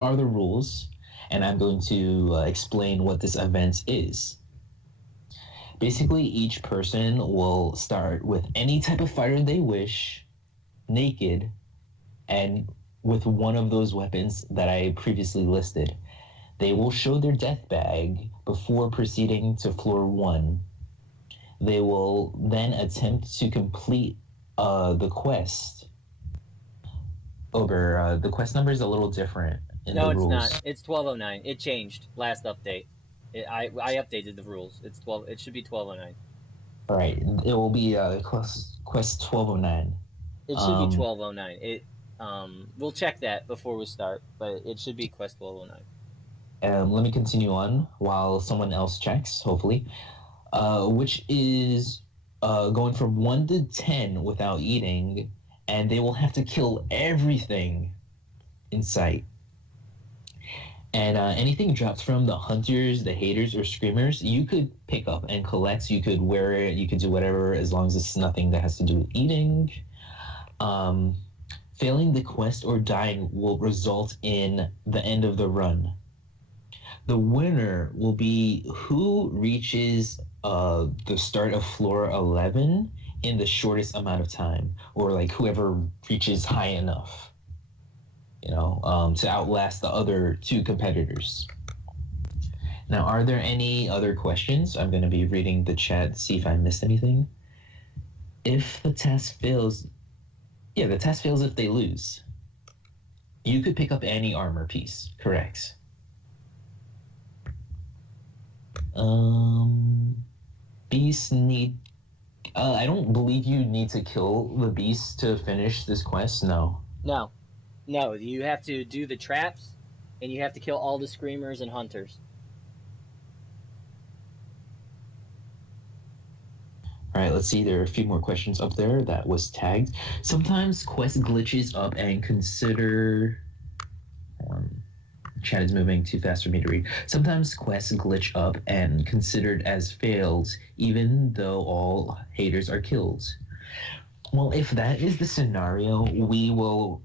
are the rules, and I'm going to explain what this event is. Basically, each person will start with any type of fighter they wish, naked, and with one of those weapons that I previously listed. They will show their death bag before proceeding to floor one. They will then attempt to complete the quest. The quest number is a little different in No, the it's rules. not. It's 1209. It changed last update. I updated the rules. It's 12. It should be 1209. All right, it will be quest 1209. It should be 1209. We'll check that before we start, but it should be quest 1209. Let me continue on while someone else checks, hopefully. Which is going from 1 to 10 without eating, and they will have to kill everything in sight. And anything dropped from the hunters, the haters, or screamers, you could pick up and collect. You could wear it. You could do whatever, as long as it's nothing that has to do with eating. Failing the quest or dying will result in the end of the run. The winner will be who reaches the start of floor 11 in the shortest amount of time, or like whoever reaches high enough, to outlast the other two competitors. Now, are there any other questions? I'm going to be reading the chat to see if I missed anything. If the test fails, the test fails if they lose. You could pick up any armor piece, correct? Beasts need... I don't believe you need to kill the beasts to finish this quest, no. No. You have to do the traps, and you have to kill all the screamers and hunters. All right, let's see. There are a few more questions up there that was tagged. Sometimes quest glitches up and consider... Chat is moving too fast for me to read. Sometimes quests glitch up and considered as failed, even though all haters are killed. Well, if that is the scenario, we will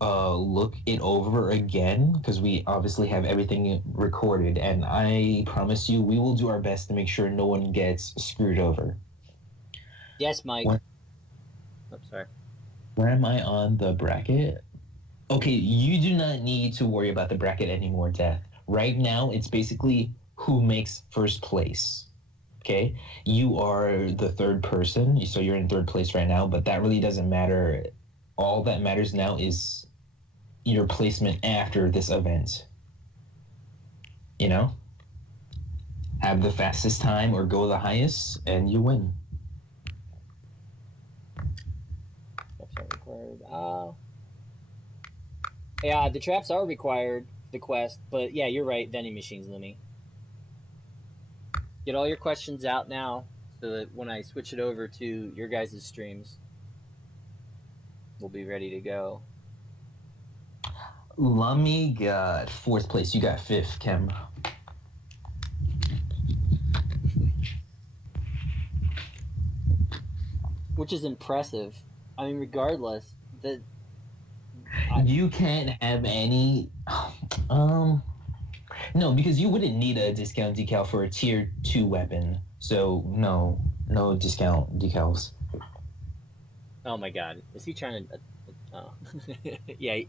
look it over again, because we obviously have everything recorded, and I promise you we will do our best to make sure no one gets screwed over. Yes, Mike. I'm sorry. Where am I on the bracket? Okay, you do not need to worry about the bracket anymore, Death. Right now, it's basically who makes first place. Okay? You are the third person, so you're in third place right now, but that really doesn't matter. All that matters now is your placement after this event. Have the fastest time or go the highest, and you win. Traps are required. Yeah, the traps are required, the quest, but yeah, you're right, vending machines, Lemmy. Get all your questions out now, so that when I switch it over to your guys' streams, we'll be ready to go. Lummy got fourth place. You got fifth, Kim. Which is impressive. I mean, regardless, you can't have any... No, because you wouldn't need a discount decal for a tier 2 weapon. So, no discount decals. Oh my god. Is he trying to... Oh. Yeah.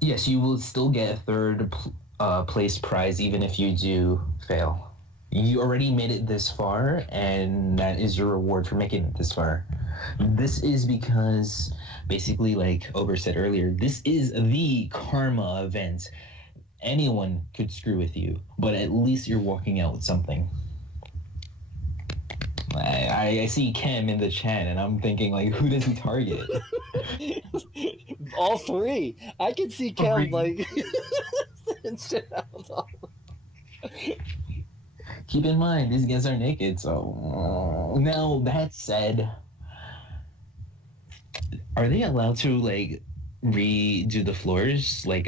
Yes, you will still get a third place prize even if you do fail. You already made it this far, and that is your reward for making it this far. This is because, basically, like Ober said earlier, this is the karma event. Anyone could screw with you, but at least you're walking out with something. I see Cam in the chat, and I'm thinking, like, who does he target? All three. I can see Cam, like... Keep in mind, these guys are naked, so... Now, that said... Are they allowed to, like, redo the floors? Like,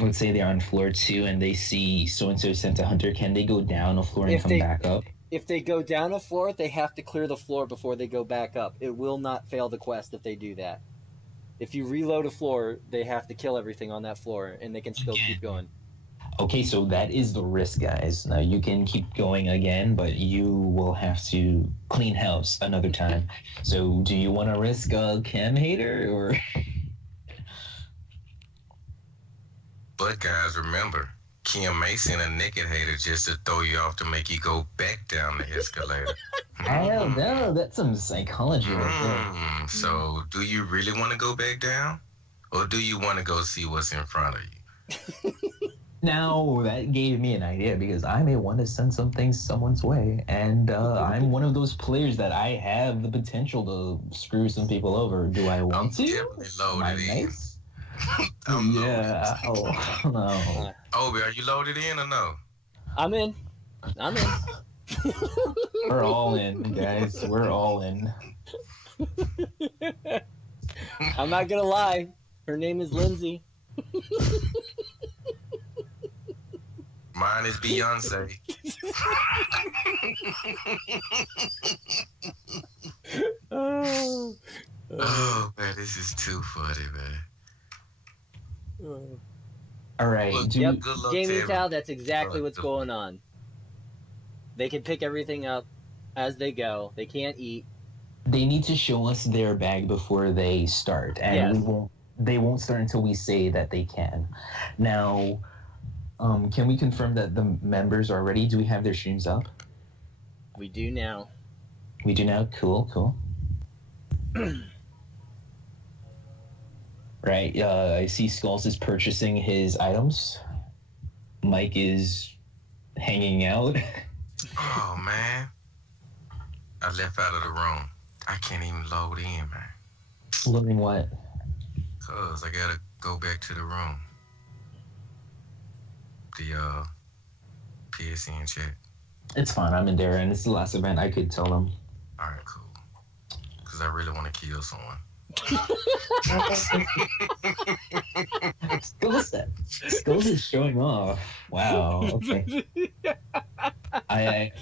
let's say they're on floor 2 and they see so-and-so sent a hunter. Can they go down a floor and come back up? If they go down a floor, they have to clear the floor before they go back up. It will not fail the quest if they do that. If you reload a floor, they have to kill everything on that floor, and they can still keep going. Okay, so that is the risk, guys. Now you can keep going again, but you will have to clean house another time. So do you want to risk a cam hater or? But guys, remember, Kim may send a naked hater just to throw you off to make you go back down the escalator. I don't know. That's some psychology right there. So, do you really want to go back down? Or do you want to go see what's in front of you? Now, that gave me an idea because I may want to send some things someone's way. And I'm one of those players that I have the potential to screw some people over. Do I want to? Definitely loaded in. Nice? Yeah. Oh, no. Obi, are you loaded in or no? I'm in. We're all in, guys. We're all in. I'm not gonna lie. Her name is Lindsay. Mine is Beyonce. Oh, Oh, man, this is too funny, man. All right. Look, Do Yep. good luck Jamie to Tao, that's exactly what's Good. going on. They can pick everything up as they go. They can't eat. They need to show us their bag before they start, and Yes. they won't start until we say that they can. Now, can we confirm that the members are ready? Do we have their streams up? We do now. We do now. Cool. Right. I see Skulls is purchasing his items. Mike is hanging out. Oh, man. I left out of the room. I can't even load in, man. Loading what? Cause I gotta go back to the room. The PSN chat. It's fine. I'm in there, and it's the last event. I could tell them. All right, cool. Cause I really want to kill someone. Skulls is showing off. Wow. Okay. I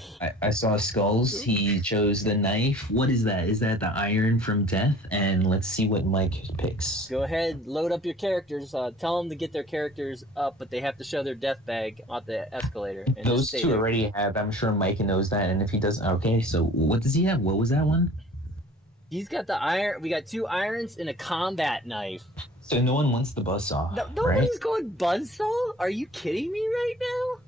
saw Skulls. He chose the knife. What is that? Is that the iron from Death? And let's see what Mike picks. Go ahead, load up your characters. Tell them to get their characters up, but they have to show their death bag on the escalator. And Those just stay two there. already have. I'm sure Mike knows that. And if he doesn't, okay. So what does he have? What was that one? He's got the iron. We got 2 irons and a combat knife. So no one wants the buzzsaw, No, right? nobody's going buzzsaw? Are you kidding me right now?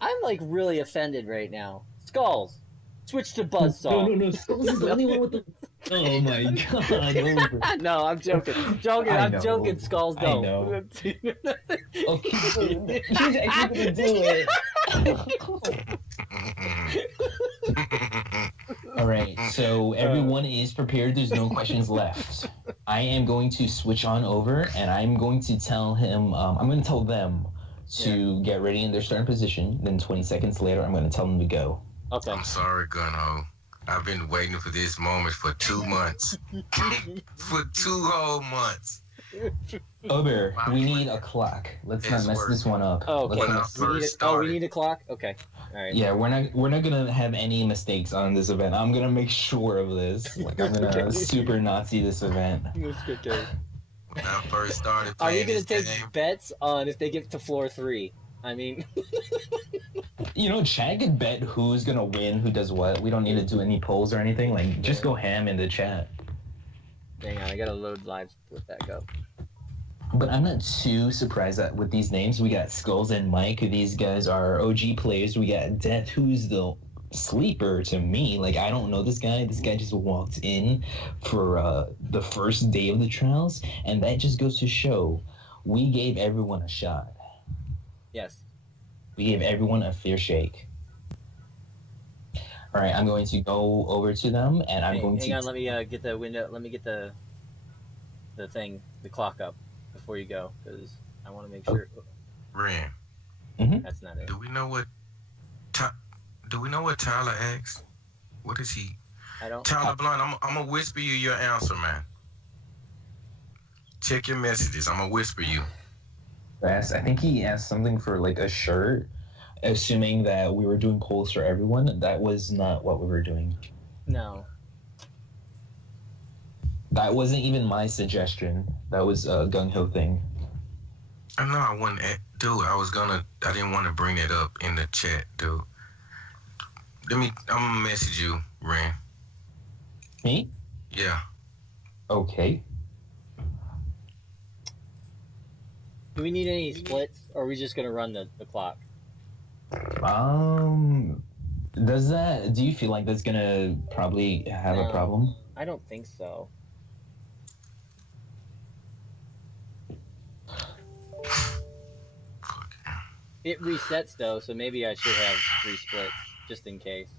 I'm like really offended right now. Skulls, switch to buzzsaw. No. Skulls is the only one with the. Oh my god! Over. No, I'm joking. I know. Joking. Skulls, I no. know. Okay, he's actually gonna do it. All right, so everyone is prepared. There's no questions left. I am going to switch on over, and I'm going to tell him. I'm going to tell them to get ready in their starting position. Then 20 seconds later, I'm going to tell them to go. Okay. I'm sorry, Gunho. I've been waiting for this moment for 2 months. For 2 whole months. Ober, we need a clock. Let's not It's mess this one up. Oh, okay. Let's When I not- first We started. need a clock. Okay. All right. Yeah, we're not gonna have any mistakes on this event. I'm gonna make sure of this. Like I'm gonna super Nazi this event. Okay. When I first started Are you playing gonna this take game, bets on if they get to floor 3? I mean, You know, Chad could bet who's gonna win, who does what. We don't need to do any polls or anything. Like, just go ham in the chat. hang on, I gotta load live with that go. But I'm not too surprised that with these names, we got Skulls and Mike. These guys are OG players. We got Death, who's the sleeper to me. Like, I don't know this guy. This guy just walked in for the first day of the trials, and that just goes to show we gave everyone a shot. Yes. We gave everyone a fair shake. All right, I'm going to go over to them, and I'm going Hang to. on, let me get the window. Let me get the thing, the clock up before you go, because I want to make sure. Ren, That's not it. do we know what Tyler asked? What is he? I don't. Tyler Blunt, I'm gonna whisper you your answer, man. Check your messages. I'm gonna whisper you. I think he asked something for like a shirt. assuming that we were doing polls for everyone. That was not what we were doing. No. That wasn't even my suggestion. That was a gung ho thing. I know I wouldn't, dude. I didn't want to bring it up in the chat, dude. I'm gonna message you, Ren. Me? Yeah. Okay. Do we need any splits, or are we just gonna run the clock? Do you feel like that's gonna probably have a problem? I don't think so. It resets though, so maybe I should have 3 splits just in case.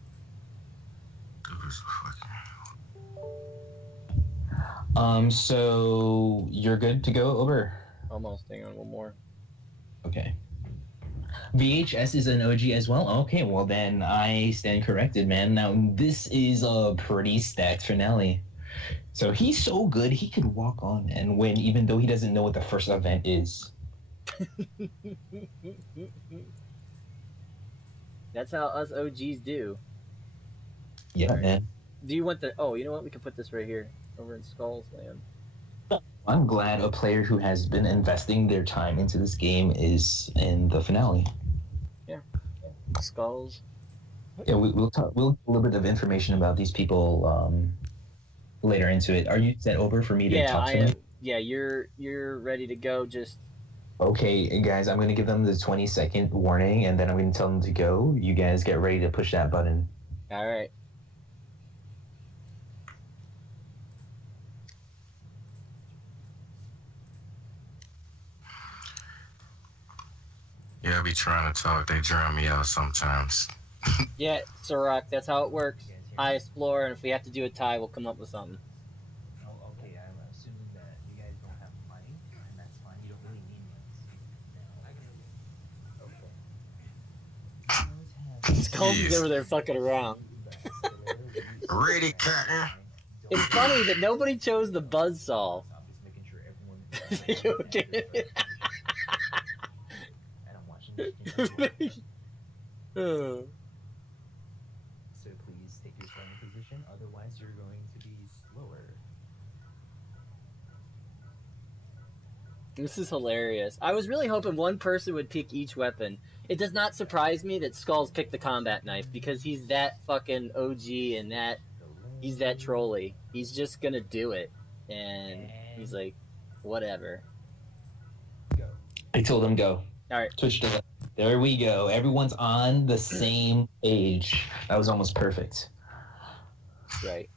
So you're good to go, Ober? Almost. Hang on, one more. Okay. VHS is an OG as well? Okay, well then I stand corrected, man. Now this is a pretty stacked finale. So he's so good, he could walk on and win even though he doesn't know what the first event is. That's how us OGs do. Yeah, Right. man. Do you want the... Oh, you know what? We can put this right here. Over in Skulls Land. I'm glad a player who has been investing their time into this game is in the finale. Skulls. Yeah, we'll talk. We'll get a little bit of information about these people later into it. Are you set over for me to Yeah, talk I to am. them? Yeah, you're ready to go. Just Okay, guys, I'm going to give them the 20-second warning, and then I'm going to tell them to go. You guys get ready to push that button. all right. Yeah, I be trying to talk. They drown me out sometimes. Yeah, Sirach, that's how it works. I explore, and if we have to do a tie, we'll come up with something. Oh, okay, I'm assuming that you guys don't have money, and that's fine. You don't really need money. Skulls is Yes. over there fucking around. Ready, Cotton? It's funny that nobody chose the buzzsaw. I'm just making sure everyone. Okay. And I'm watching this. Oh. So please take your starting position, otherwise you're going to be slower. This is hilarious. I was really hoping one person would pick each weapon. It does not surprise me that Skulls picked the combat knife because he's that fucking OG and that he's that trolly. He's just gonna do it, and he's like, whatever. Go. I told them go. All right. Switch to left. There we go. Everyone's on the same page. That was almost perfect. Right.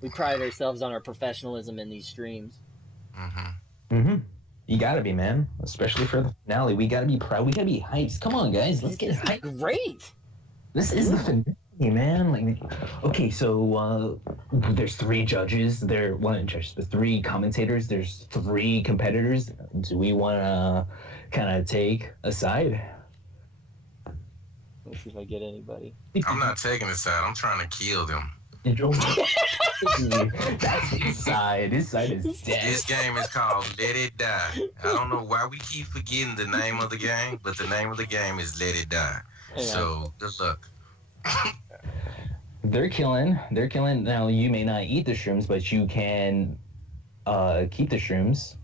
We pride ourselves on our professionalism in these streams. Mm-hmm. Mm-hmm. You gotta be, man. Especially for the finale. We gotta be proud. We gotta be hyped. Come on, guys. Let's get hyped. Great. This is the finale, man. Like, okay, so there's 3 judges. There's 3 commentators. There's 3 competitors. Do we want to kind of take a side? Let's see if I get anybody. I'm not taking a side. I'm trying to kill them. That's his side. His side is dead. This game is called Let It Die. I don't know why we keep forgetting the name of the game, but the name of the game is Let It Die. Hang on. So, good luck. They're killing. They're killing. Now, you may not eat the shrooms, but you can keep the shrooms.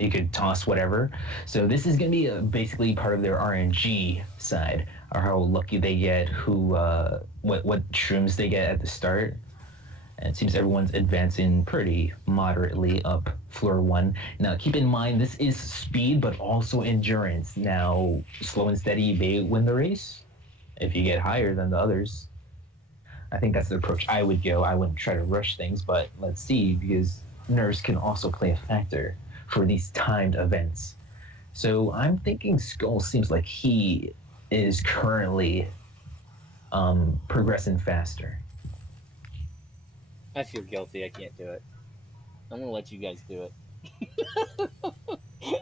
You could toss whatever. So this is going to be basically part of their RNG side, or how lucky they get, what shrooms they get at the start. And it seems everyone's advancing pretty moderately up floor 1. Now, keep in mind, this is speed, but also endurance. Now, slow and steady may win the race if you get higher than the others. I think that's the approach I would go. I wouldn't try to rush things, but let's see, because nerves can also play a factor for these timed events. So I'm thinking Skull seems like he is currently progressing faster. I feel guilty. I can't do it. I'm gonna let you guys do it.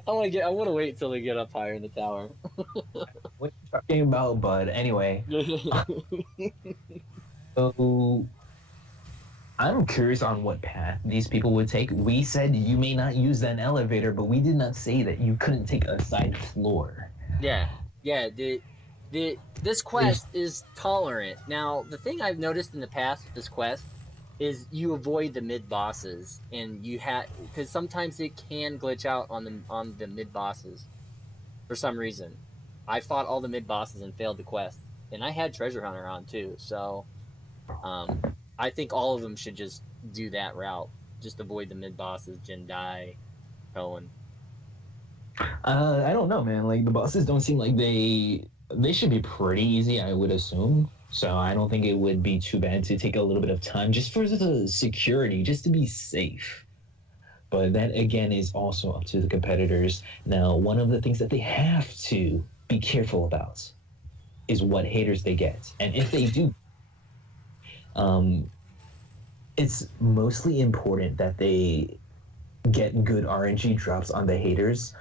I want to wait until we get up higher in the tower. What are you talking about, bud? Anyway, so I'm curious on what path these people would take. We said you may not use an elevator, but we did not say that you couldn't take a side floor. yeah. Dude. This quest is tolerant. Now, the thing I've noticed in the past with this quest is you avoid the mid bosses, and you because sometimes it can glitch out on the mid bosses for some reason. I fought all the mid bosses and failed the quest, and I had Treasure Hunter on too. So, I think all of them should just do that route. Just avoid the mid bosses, Jindai, Cohen. I don't know, man. Like the bosses don't seem like they should be pretty easy, I would assume. So I don't think it would be too bad to take a little bit of time just for the security, just to be safe. But that again is also up to the competitors. Now, one of the things that they have to be careful about is what haters they get, and if they do, it's mostly important that they get good RNG drops on the haters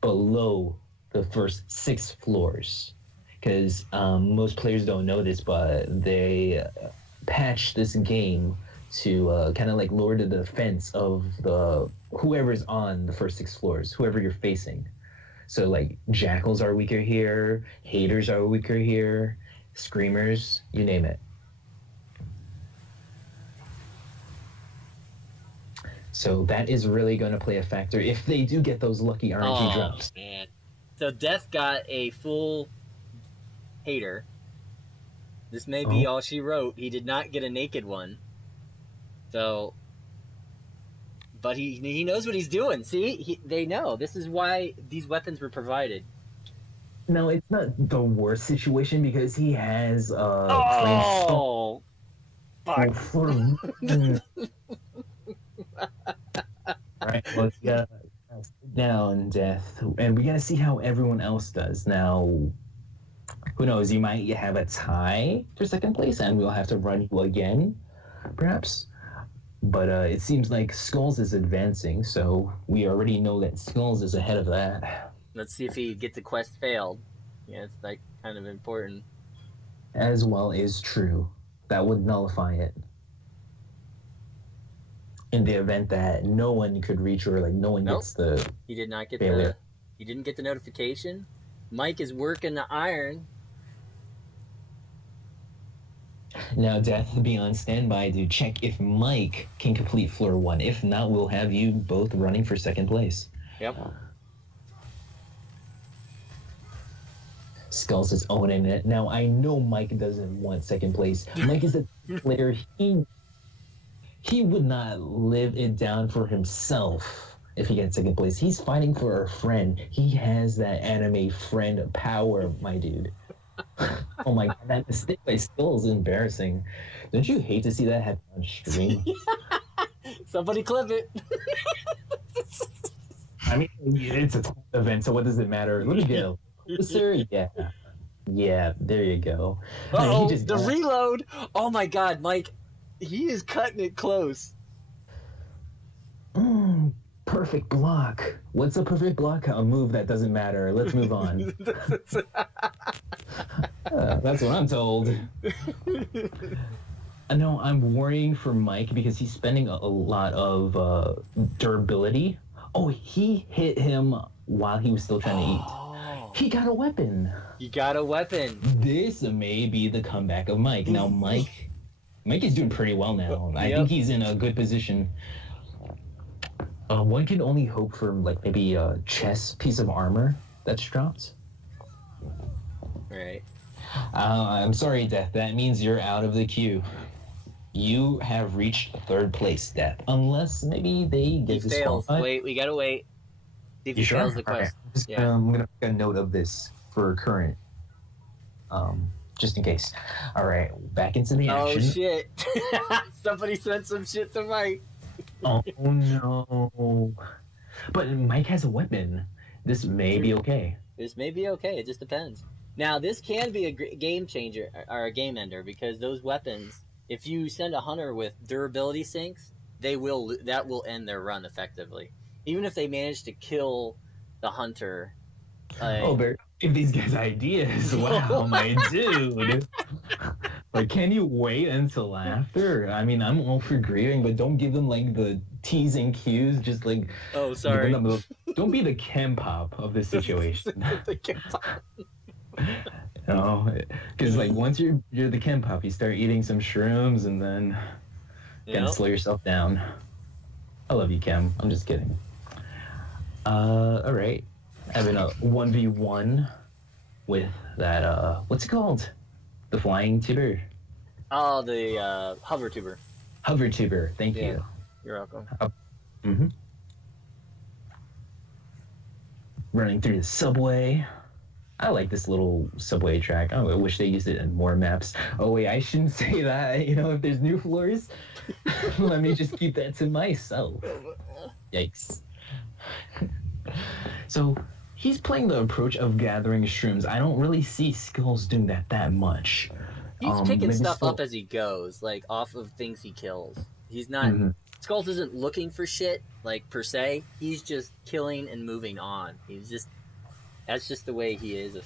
below the first 6 floors, because most players don't know this, but they patched this game to kind of like lower the defense of the whoever's on the first 6 floors, whoever you're facing. So like jackals are weaker here, haters are weaker here, screamers, you name it. So that is really going to play a factor if they do get those lucky RNG drops. Man. So Death got a full hater. This may be all she wrote. He did not get a naked one. So, but he knows what he's doing. See, they know. This is why these weapons were provided. No, it's not the worst situation because he has oh, fuck. Right, well, yeah, sit down, Death, and we gotta see how everyone else does. Now, who knows? You might have a tie for second place, and we'll have to run you again, perhaps. But it seems like Skulls is advancing, so we already know that Skulls is ahead of that. Let's see if he gets the quest failed. Yeah, it's like kind of important. As well is true. That would nullify it. In the event that no one could reach or like no one gets the he did not get failure. He didn't get the notification. Mike is working the iron. Now Death, be on standby to check if Mike can complete floor 1. If not, we'll have you both running for second place. Yep. Skulls is owning it. Now I know Mike doesn't want second place. Mike is a player. He would not live it down for himself if he gets second place. He's fighting for a friend. He has that anime friend power, my dude. Oh my god, that mistake by Skulls is embarrassing. Don't you hate to see that happen on stream? Somebody clip it. I mean, it's a event, so what does it matter? Let me go. Sir, yeah. Yeah, there you go. Uh-oh, the reload! Oh my god, Mike. He is cutting it close. Perfect block. What's a perfect block? A move that doesn't matter. Let's move on. That's what I'm told. No, I'm worrying for Mike because he's spending a lot of durability. Oh, he hit him while he was still trying to eat. He got a weapon. He got a weapon. This may be the comeback of Mike. Now, Mike is doing pretty well now. I think he's in a good position. One can only hope for like maybe a chest piece of armor that's dropped. Right. I'm sorry, Death. That means you're out of the queue. You have reached third place, Death. Unless maybe they get disqualified. Wait, we gotta wait. See if you he sure? fails the quest. Okay. I'm gonna make a note of this for current. Just in case. All right, back into the action. Oh shit! Somebody sent some shit to Mike. Oh no! But Mike has a weapon. This may be okay. This may be okay. It just depends. Now, this can be a game changer or a game ender because those weapons, if you send a hunter with durability sinks, that will end their run effectively. Even if they manage to kill the hunter. Bert, give these guys ideas. Wow, my dude. Like, can you wait until after? I mean, I'm all for grieving, but don't give them like the T's and Q's. Just like, oh, sorry. Don't be the Chem Pop of this situation. No, because like once you're the chem pup, you start eating some shrooms and then gotta slow yourself down. I love you, Chem. I'm just kidding. All right. Having a 1v1 with that, what's it called? The flying tuber? Oh, the hover tuber. Hover tuber, thank you. You're welcome. Mm-hmm. Running through the subway. I like this little subway track. Oh, I wish they used it in more maps. Oh, wait, I shouldn't say that. You know, if there's new floors, let me just keep that to myself. Yikes. So, he's playing the approach of gathering shrooms. I don't really see Skulls doing that much. He's picking maybe stuff Skull- up as he goes, like off of things he kills. He's not. Mhm. Skulls isn't looking for shit, like per se. He's just killing and moving on. That's just the way he is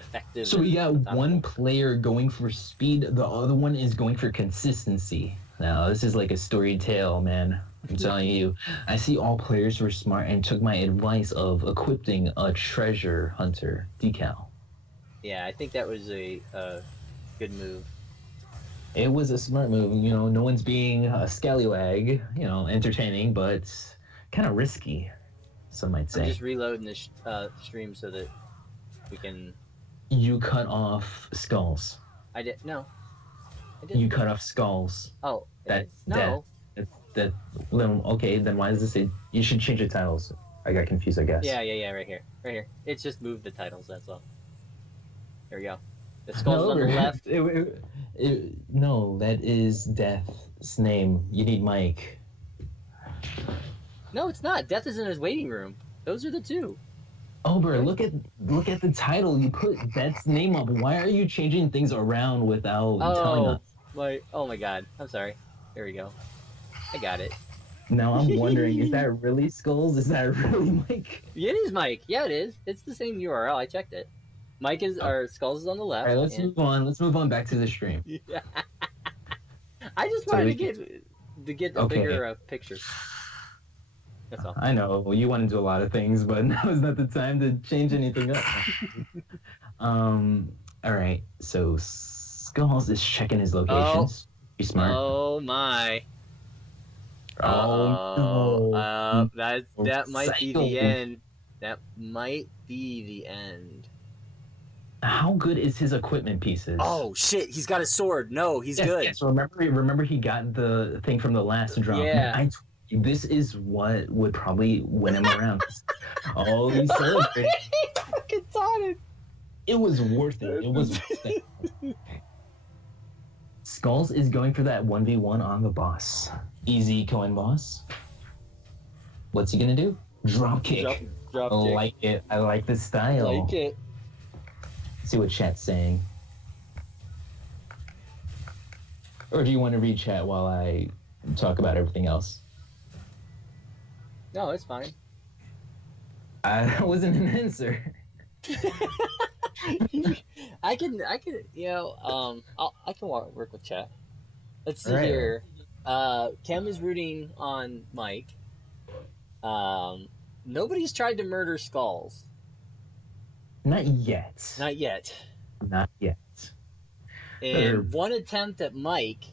effective. So, and we got methodical. one player going for speed, the other one is going for consistency. Now, this is like a story tale, man. I'm telling you. I see all players were smart and took my advice of equipping a treasure hunter decal. Yeah, I think that was a good move. It was a smart move. You know, no one's being a scallywag, you know, entertaining, but kind of risky, some might I'm say. just reloading this stream so that we can. You cut off Skulls. I did no. I didn't. You cut off Skulls. Oh, That's no. That then okay, then why does it say you should change the titles? I got confused, I guess. Yeah, right here. It's just moved the titles. That's all. There we go. The skull's on the left. No, that is Death's name. You need Mike. No, it's not. Death is in his waiting room. Those are the two. Ober, look at the title. You put Death's name up. Why are you changing things around without telling us? Oh my god. I'm sorry. There we go. I got it. Now I'm wondering, is that really Skulls? Is that really Mike? It is Mike. Yeah, it is. It's the same URL. I checked it. Mike is our Skulls is on the left. All right, let's move on. Let's move on back to the stream. Yeah. I just wanted to get a bigger picture. That's all. I know. Well, you want to do a lot of things, but now is not the time to change anything up. All right. So Skulls is checking his locations. Be smart. Oh my. Oh, no. That might be Psycho. the end. That might be the end. How good is his equipment pieces? Oh shit! He's got a sword. No, he's good. Yes, remember he got the thing from the last drop. Yeah. This is what would probably win him around. Oh, he's celebrating. Fucking taunted. It was worth it. It was worth it. Skulls is going for that 1v1 on the boss. Easy coin boss. What's he gonna do? Drop kick. Drop I kick. like it. I like the style. Like it. See what chat's saying. Or do you want to read chat while I talk about everything else? No, it's fine. That wasn't an answer. I can, you know, I can work with chat. Let's see All right. here. Chem is rooting on Mike. Nobody's tried to murder Skulls. Not yet. Not yet. Not yet. And one attempt at Mike,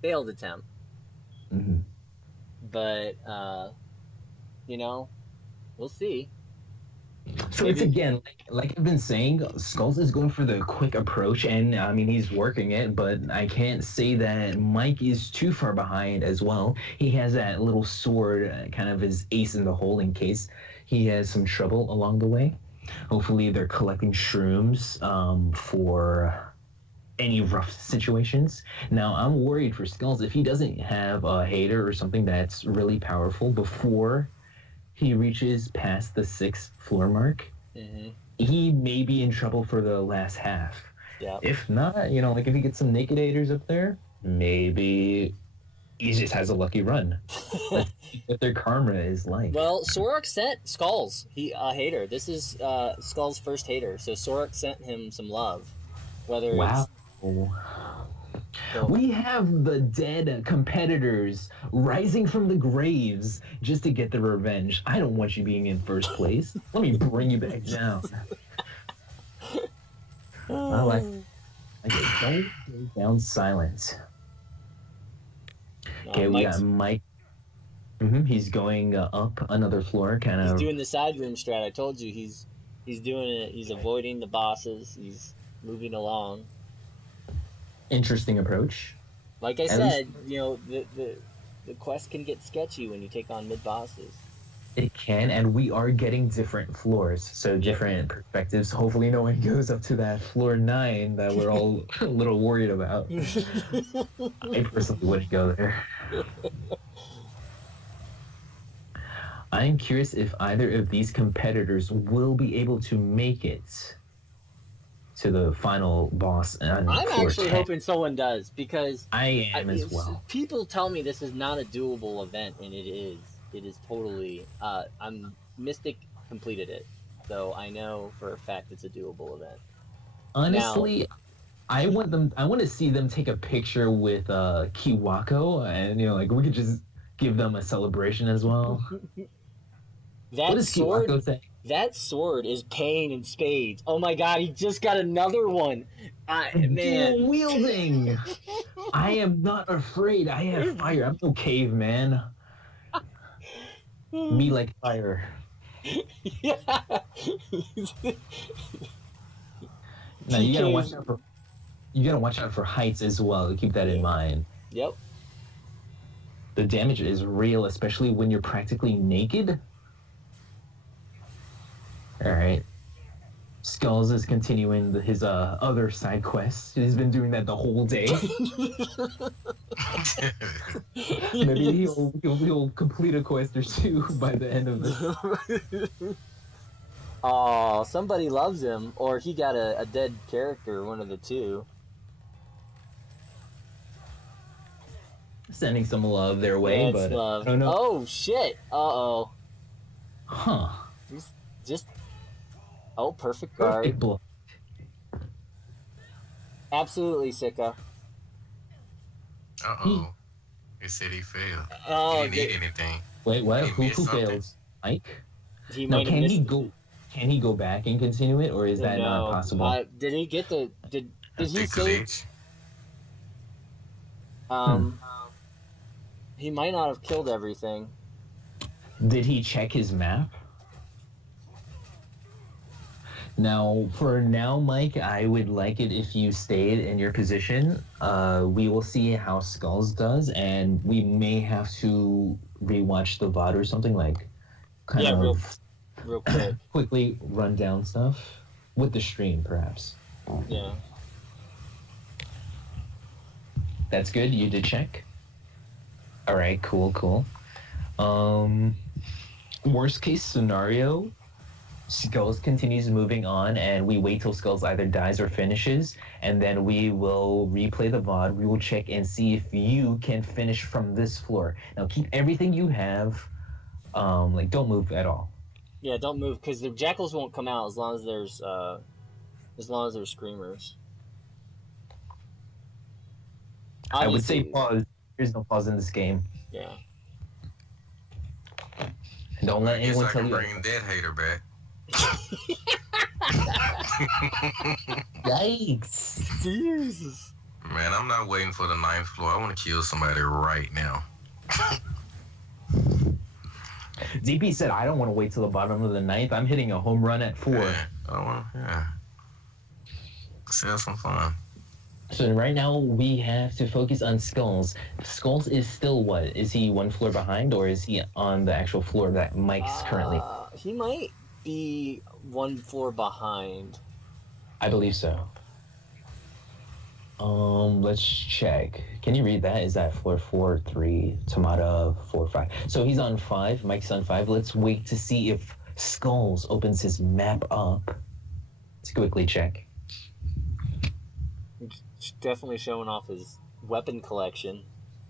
failed attempt. Mhm. But, you know, we'll see. So it's again, like I've been saying, Skulls is going for the quick approach, and I mean he's working it, but I can't say that Mike is too far behind as well. He has that little sword, kind of his ace in the hole in case he has some trouble along the way. Hopefully they're collecting shrooms for any rough situations. Now I'm worried for Skulls if he doesn't have a hater or something that's really powerful before he reaches past the 6th floor mark. Mm-hmm. He may be in trouble for the last half. Yeah. If not, you know, like if he gets some Nakedators up there, maybe he just has a lucky run. Let's see what their karma is like. Well, Sorok sent Skulls. He a hater. This is Skulls' first hater. So Sorok sent him some love. Whether Wow. So- We have the dead competitors rising from the graves just to get their revenge. I don't want you being in first place. Let me bring you back down. I like it. Don't go down silent. Okay, we got Mike. He's going up another floor, kind He's of. doing the side room strat. I told you he's doing it. He's avoiding the bosses. He's moving along. Interesting approach. Like I said, you know, the quest can get sketchy when you take on mid bosses. It can, and we are getting different floors, so different perspectives. Hopefully no one goes up to that floor 9 that we're all a little worried about. I personally wouldn't go there. I'm curious if either of these competitors will be able to make it to the final boss on I'm floor actually 10. hoping someone does, because I am as well. people tell me this is not a doable event, and it is. It is totally. Mystic completed it, so I know for a fact it's a doable event. Honestly, I want to see them take a picture with Kiwako, and like we could just give them a celebration as well. What does Kiwako say? That sword is pain in spades. Oh my god, he just got another one. Man, dual wielding. I am not afraid. I have fire. I'm no caveman. Me like fire. Yeah. Now you gotta watch out for heights as well. Keep that in mind. Yep. The damage is real, especially when you're practically naked. All right. Skulls is continuing his other side quests. He's been doing that the whole day. Maybe he'll complete a quest or two by the end of this. Oh, somebody loves him, or he got a dead character, one of the two. Sending some love their way, but love. I don't know. Oh shit! Uh-oh. Huh. Just. Oh, perfect guard. Perfect block. Absolutely, Sika. Uh-oh. He said he failed. Oh, he didn't need anything. Wait, what? He Who missed something. fails? Mike? He No, might have can he missed- go? Can he go back and continue it, or is that not possible? Did he get the? Did he Big say? glitch. He might not have killed everything. Did he check his map? Now, for now, Mike, I would like it if you stayed in your position. We will see how Skulls does, and we may have to rewatch the VOD or something, like kind of Real quick. quickly run down stuff with the stream, perhaps. Yeah. That's good. You did check. All right. Cool. Worst case scenario, Skulls continues moving on, and we wait till Skulls either dies or finishes, and then we will replay the VOD. We will check and see if you can finish from this floor. Now, keep everything you have. Don't move at all. Yeah, don't move, because the jackals won't come out as long as there's screamers. I would say Obviously- pause. There's no pause in this game. Yeah. And don't let I guess anyone I tell can you. bring that hater back. Yikes! Jesus. Man, I'm not waiting for the 9th floor. I want to kill somebody right now. DP said, "I don't want to wait till the bottom of the 9th. I'm hitting a home run at 4." Yeah, Let's have some fun. So right now we have to focus on Skulls. Skulls is still what? Is he one floor behind, or is he on the actual floor that Mike's currently? He might be one floor behind. I believe so. Let's check. Can you read that? Is that floor 4, 3, Tamada 4, 5? So he's on 5. Mike's on 5. Let's wait to see if Skulls opens his map up. Let's quickly check. He's definitely showing off his weapon collection.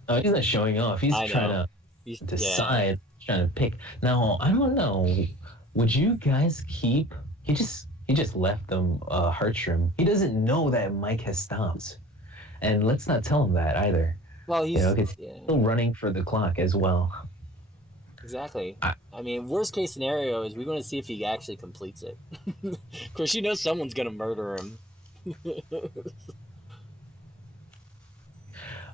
Oh, he's not showing off. He's I trying know. to He's decide, trying to pick. Now, I don't know. Would you guys keep? He just left them Heartstrom. He doesn't know that Mike has stopped, and let's not tell him that either. Well, he's He's still running for the clock as well. exactly. I mean, worst case scenario is we're going to see if he actually completes it. Of course, you know someone's going to murder him.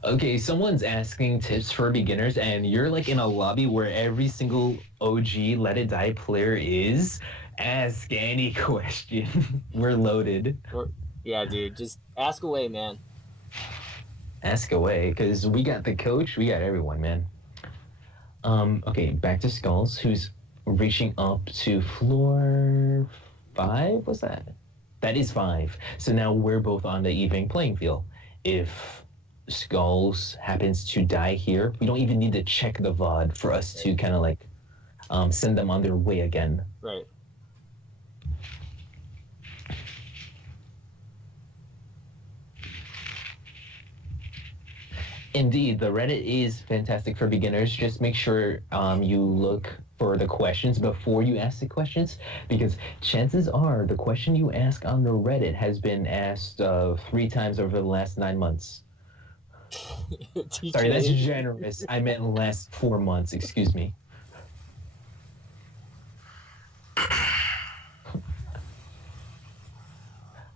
Okay, someone's asking tips for beginners, and you're like in a lobby where every single OG Let It Die player is. Ask any question. We're loaded. Yeah, dude, just ask away, man. Ask away, because we got the coach, we got everyone, man. Okay, back to Skulls, who's reaching up to floor 5, was that? That is 5. So now we're both on the even playing field. If Skulls happens to die here, we don't even need to check the VOD for us to kind of like send them on their way again. Right. Indeed, the Reddit is fantastic for beginners. Just make sure you look for the questions before you ask the questions, because chances are the question you ask on the Reddit has been asked 3 times over the last 9 months. Sorry, that's generous. I meant last 4 months, excuse me.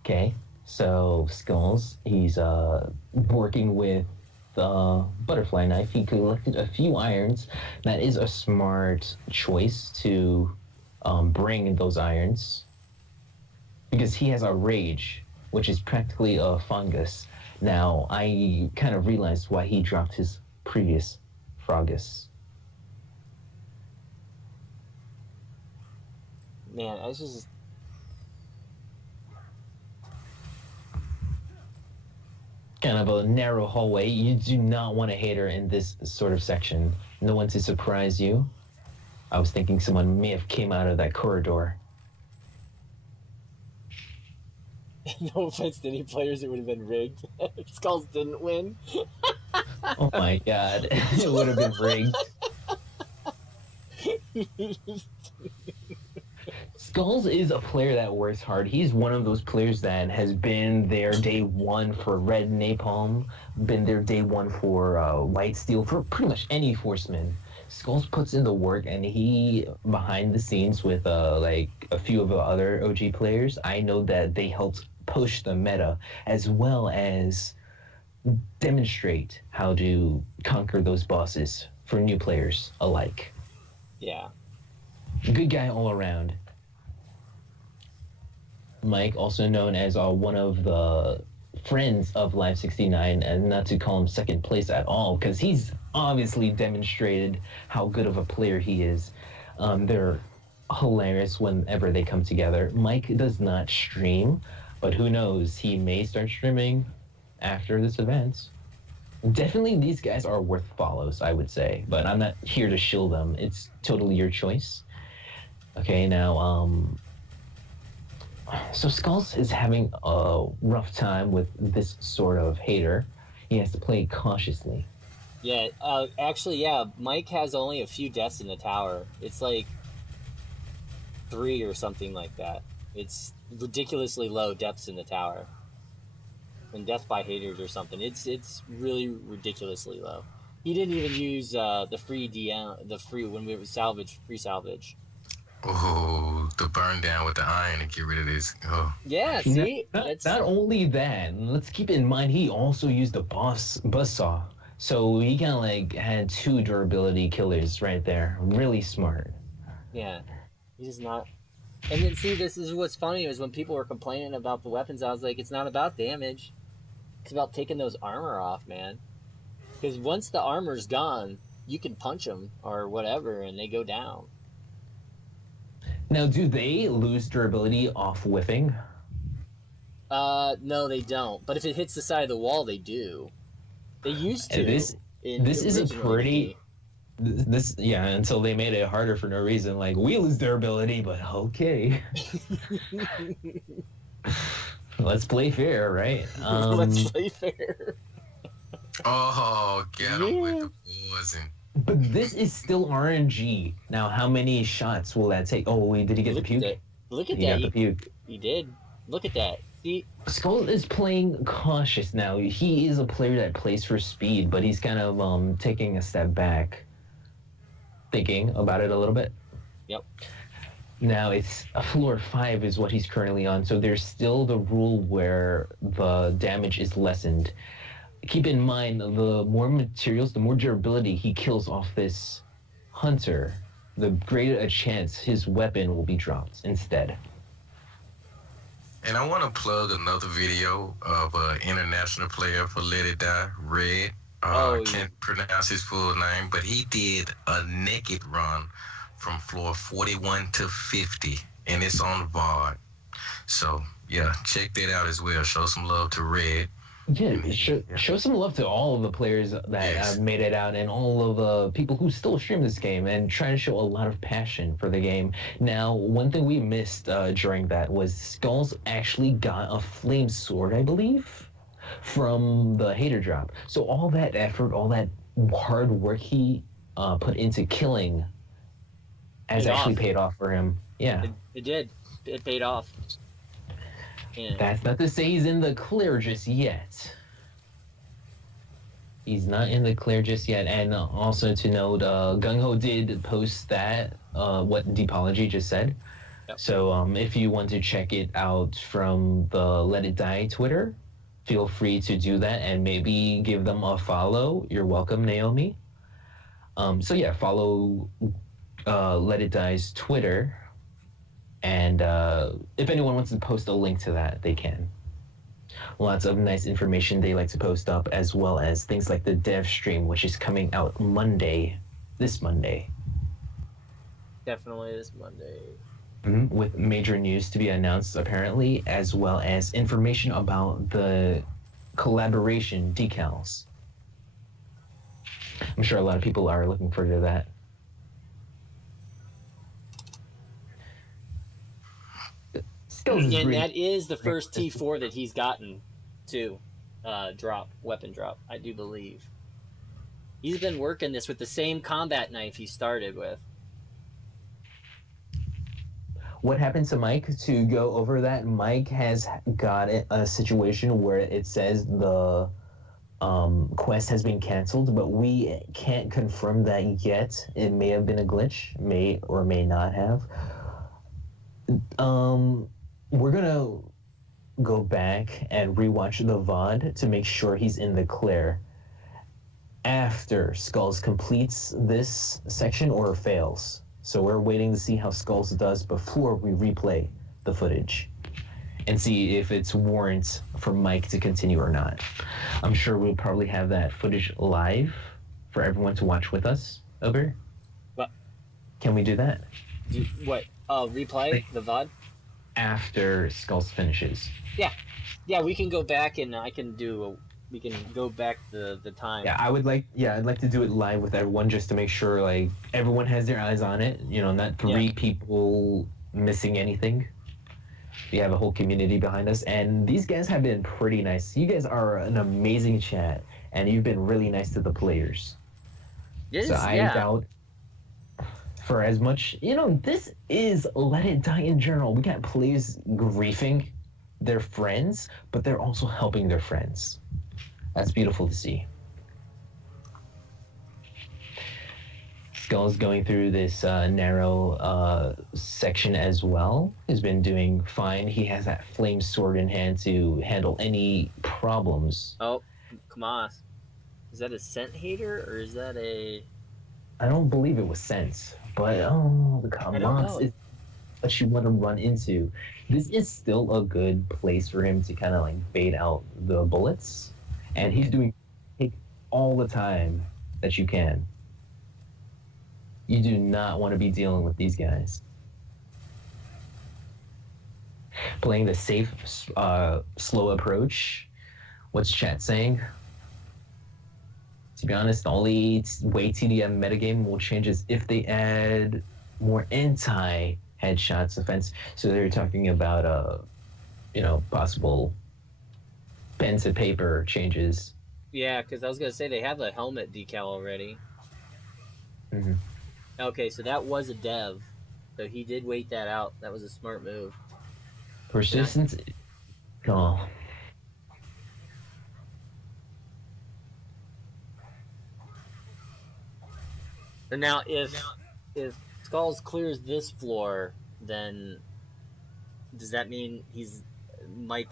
Okay, so Skulls, he's working with the butterfly knife. He collected a few irons. That is a smart choice to bring those irons, because he has a rage, which is practically a fungus. Now, I kind of realized why he dropped his previous Frogus. Man, I was just... Kind of a narrow hallway. You do not want a hater in this sort of section. No one to surprise you. I was thinking someone may have came out of that corridor. No offense to any players, it would have been rigged. If Skulls didn't win. Oh my god, it would have been rigged. Skulls is a player that works hard. He's one of those players that has been there day one for Red Napalm, been there day one for White Steel, for pretty much any Forceman. Skulls puts in the work, and he, behind the scenes with like a few of the other OG players, I know that they helped push the meta as well as demonstrate how to conquer those bosses for new players alike. Yeah. Good guy all around. Mike, also known as one of the friends of Live 69, and not to call him second place at all, because he's obviously demonstrated how good of a player he is. They're hilarious whenever they come together. Mike does not stream, but who knows, he may start streaming after this event. Definitely these guys are worth follows, I would say, but I'm not here to shill them. It's totally your choice. Okay, now, so Skulls is having a rough time with this sort of hater. He has to play cautiously. Yeah, actually, yeah, Mike has only a few deaths in the tower. It's like 3 or something like that. It's ridiculously low deaths in the tower. And death by haters or something. It's really ridiculously low. He didn't even use the free DM, when we were free salvage. Oh, the burn down with the iron and get rid of this. Oh. Yeah, see? Not only that, let's keep in mind he also used the buzzsaw. So he kind of like had 2 durability killers right there. Really smart. Yeah. He's not... And then see, this is what's funny, is when people were complaining about the weapons, I was like, it's not about damage. It's about taking those armor off, man. Because once the armor's gone, you can punch them or whatever, and they go down. Now, do they lose durability off whiffing? No, they don't. But if it hits the side of the wall, they do. They used to. This is a pretty... This, yeah, until they made it harder for no reason. Like, we lose durability, but okay. Let's play fair, right? Let's play fair. Oh, get him with the poison. But this is still RNG. Now, how many shots will that take? Oh, wait, did he get the puke? Look at He that. got the puke. He did. Look at that. See? Skull is playing cautious now. He is a player that plays for speed, but he's kind of taking a step back. Thinking about it a little bit. Yep. Now it's a floor 5 is what he's currently on, so there's still the rule where the damage is lessened. Keep in mind, the more materials, the more durability he kills off this hunter, the greater a chance his weapon will be dropped instead. And I want to plug another video of an international player for Let It Die, Red. Can't pronounce his full name, but he did a naked run from floor 41 to 50, and it's on VOD. So, yeah, check that out as well. Show some love to Red. Yeah, show some love to all of the players that have made it out and all of the people who still stream this game and try to show a lot of passion for the game. Now, one thing we missed during that was Skulls actually got a flame sword, I believe, from the hater drop. So all that effort, all that hard work he put into killing has actually paid off for him. Yeah. It did. It paid off. Yeah. That's not to say he's in the clear just yet. He's not in the clear just yet. And also to note, Gung Ho did post that, what Deepology just said. Yep. So if you want to check it out from the Let It Die Twitter, feel free to do that and maybe give them a follow. You're welcome, Naomi. So yeah, follow Let It Die's Twitter. And if anyone wants to post a link to that, they can. Lots of nice information they like to post up, as well as things like the dev stream, which is coming out this Monday. Definitely this Monday. With major news to be announced, apparently, as well as information about the collaboration decals. I'm sure a lot of people are looking forward to that. And that is the first T4 that he's gotten to weapon drop, I do believe. He's been working this with the same combat knife he started with. What happened to Mike? To go over that, Mike has got a situation where it says the quest has been canceled, but we can't confirm that yet. It may have been a glitch, may or may not have. We're gonna go back and rewatch the VOD to make sure he's in the clear after Skulls completes this section or fails. So we're waiting to see how Skulls does before we replay the footage and see if it's warrant for Mike to continue or not. I'm sure we'll probably have that footage live for everyone to watch with us. Ober? What? Can we do that? Replay the VOD? After Skulls finishes. Yeah, we can go back and we can go back the time. Yeah, I'd like to do it live with everyone just to make sure like everyone has their eyes on it, not three people missing anything. We have a whole community behind us, and these guys have been pretty nice. You guys are an amazing chat, and you've been really nice to the players. Yes, so I doubt for as much, this is Let It Die in general. We got players griefing their friends, but they're also helping their friends. That's beautiful to see. Skull's going through this narrow section as well. He's been doing fine. He has that flame sword in hand to handle any problems. Oh, come on. Is that a scent hater or is that a... I don't believe it was sense, but the Kamas is what you want to run into. This is still a good place for him to kind of like bait out the bullets, and he's doing all the time that you can. You do not want to be dealing with these guys. Playing the safe, slow approach. What's chat saying? To be honest, the only way TDM metagame will change is if they add more anti-headshots offense. So they're talking about, possible pen to paper changes. Yeah, because I was going to say they have a helmet decal already. Mm-hmm. Okay, so that was a dev. So he did wait that out. That was a smart move. Persistence. Oh. And now, if Skulls clears this floor, then does that mean Mike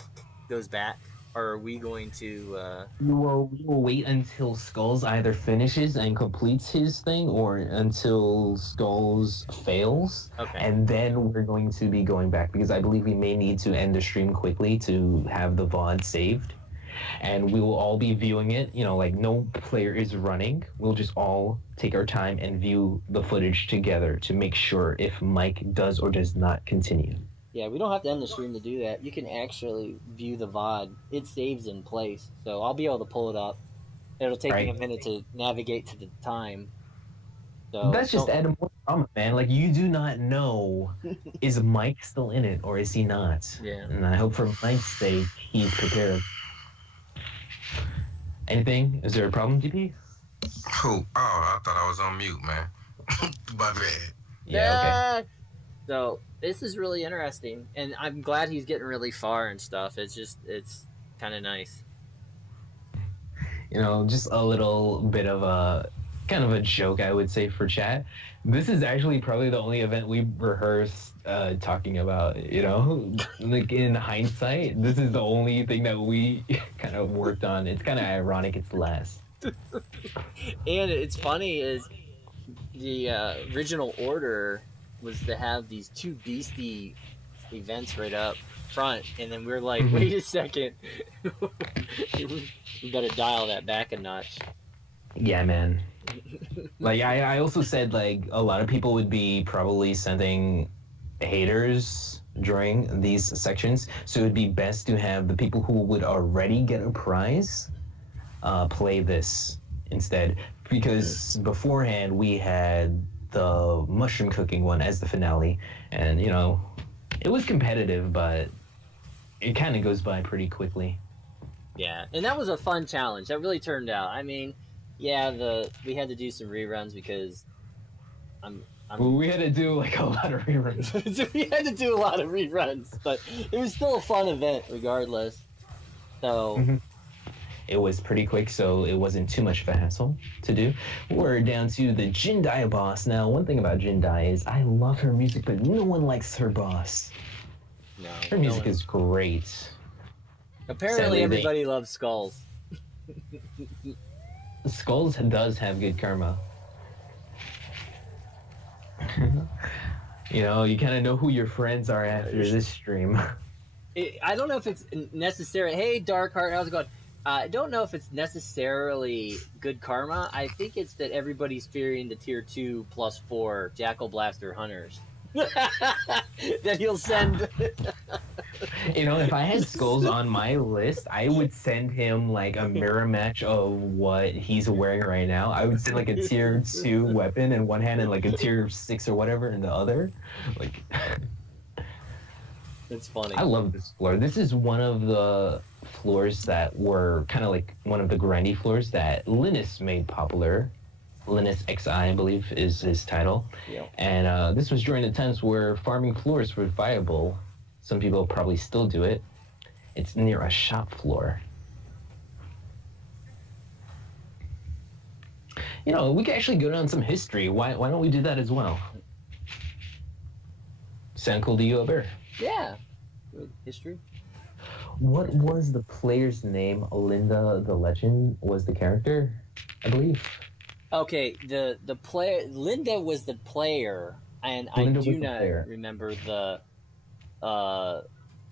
goes back, or are we going to? We will wait until Skulls either finishes and completes his thing, or until Skulls fails, Okay. and then we're going to be going back because I believe we may need to end the stream quickly to have the VOD saved, and we will all be viewing it. You know, like no player is running. We'll just all take our time and view the footage together to make sure if Mike does or does not continue. Yeah, we don't have to end the stream to do that. You can actually view the VOD. It saves in place, so I'll be able to pull it up. It'll take me a minute to navigate to the time. So That's just adding more drama, man. Like, you do not know, is Mike still in it or is he not? Yeah. And I hope for Mike's sake, he's prepared. Anything? Is there a problem, GP? Who? Oh, I thought I was on mute, man. My bad. Yeah, okay. So this is really interesting, and I'm glad he's getting really far and stuff. It's kind of nice. You know, just a little bit of a kind of a joke, I would say, for chat. This is actually probably the only event we rehearsed talking about, you know? Like, in hindsight, this is the only thing that we kind of worked on. It's kind of ironic it's last. And it's funny is the original order was to have these two beastie events right up front, and then we're like, wait a second, we better dial that back a notch. Yeah, man. Like, I also said, like, a lot of people would be probably sending haters during these sections, so it would be best to have the people who would already get a prize play this instead, because beforehand we had the mushroom cooking one as the finale, and, you know, it was competitive, but it kind of goes by pretty quickly. Yeah, and that was a fun challenge. That really turned out. I mean, yeah, we had to do some reruns because We had to do like a lot of reruns. we had to do a lot of reruns, but it was still a fun event regardless. So it was pretty quick, so it wasn't too much of a hassle to do. We're down to the Jindai boss now. One thing about Jindai is I love her music, but no one likes her boss. No, her music is great. Apparently, Sadly, everybody loves Skulls. Skulls does have good karma. You know, you kind of know who your friends are after this stream. I don't know if it's necessary. Hey, Darkheart, how's it going? I don't know if it's necessarily good karma. I think it's that everybody's fearing the tier 2+4 Jackal Blaster hunters. That he'll send. You know, if I had Skulls on my list, I would send him like a mirror match of what he's wearing right now. I would send like a tier 2 weapon in one hand and like a tier 6 or whatever in the other. Like, it's funny. I love this floor. This is one of the floors that were kind of like one of the grindy floors that Linus made popular. Linus XI, I believe, is his title. Yeah. And this was during the times where farming floors were viable. Some people probably still do it. It's near a shop floor. You know, we could actually go down some history. Why don't we do that as well? Sound cool to you, Albert? Yeah. Good history. What was the player's name? Linda the Legend was the character, I believe. Okay, the player Linda was the player, and Linda I do not remember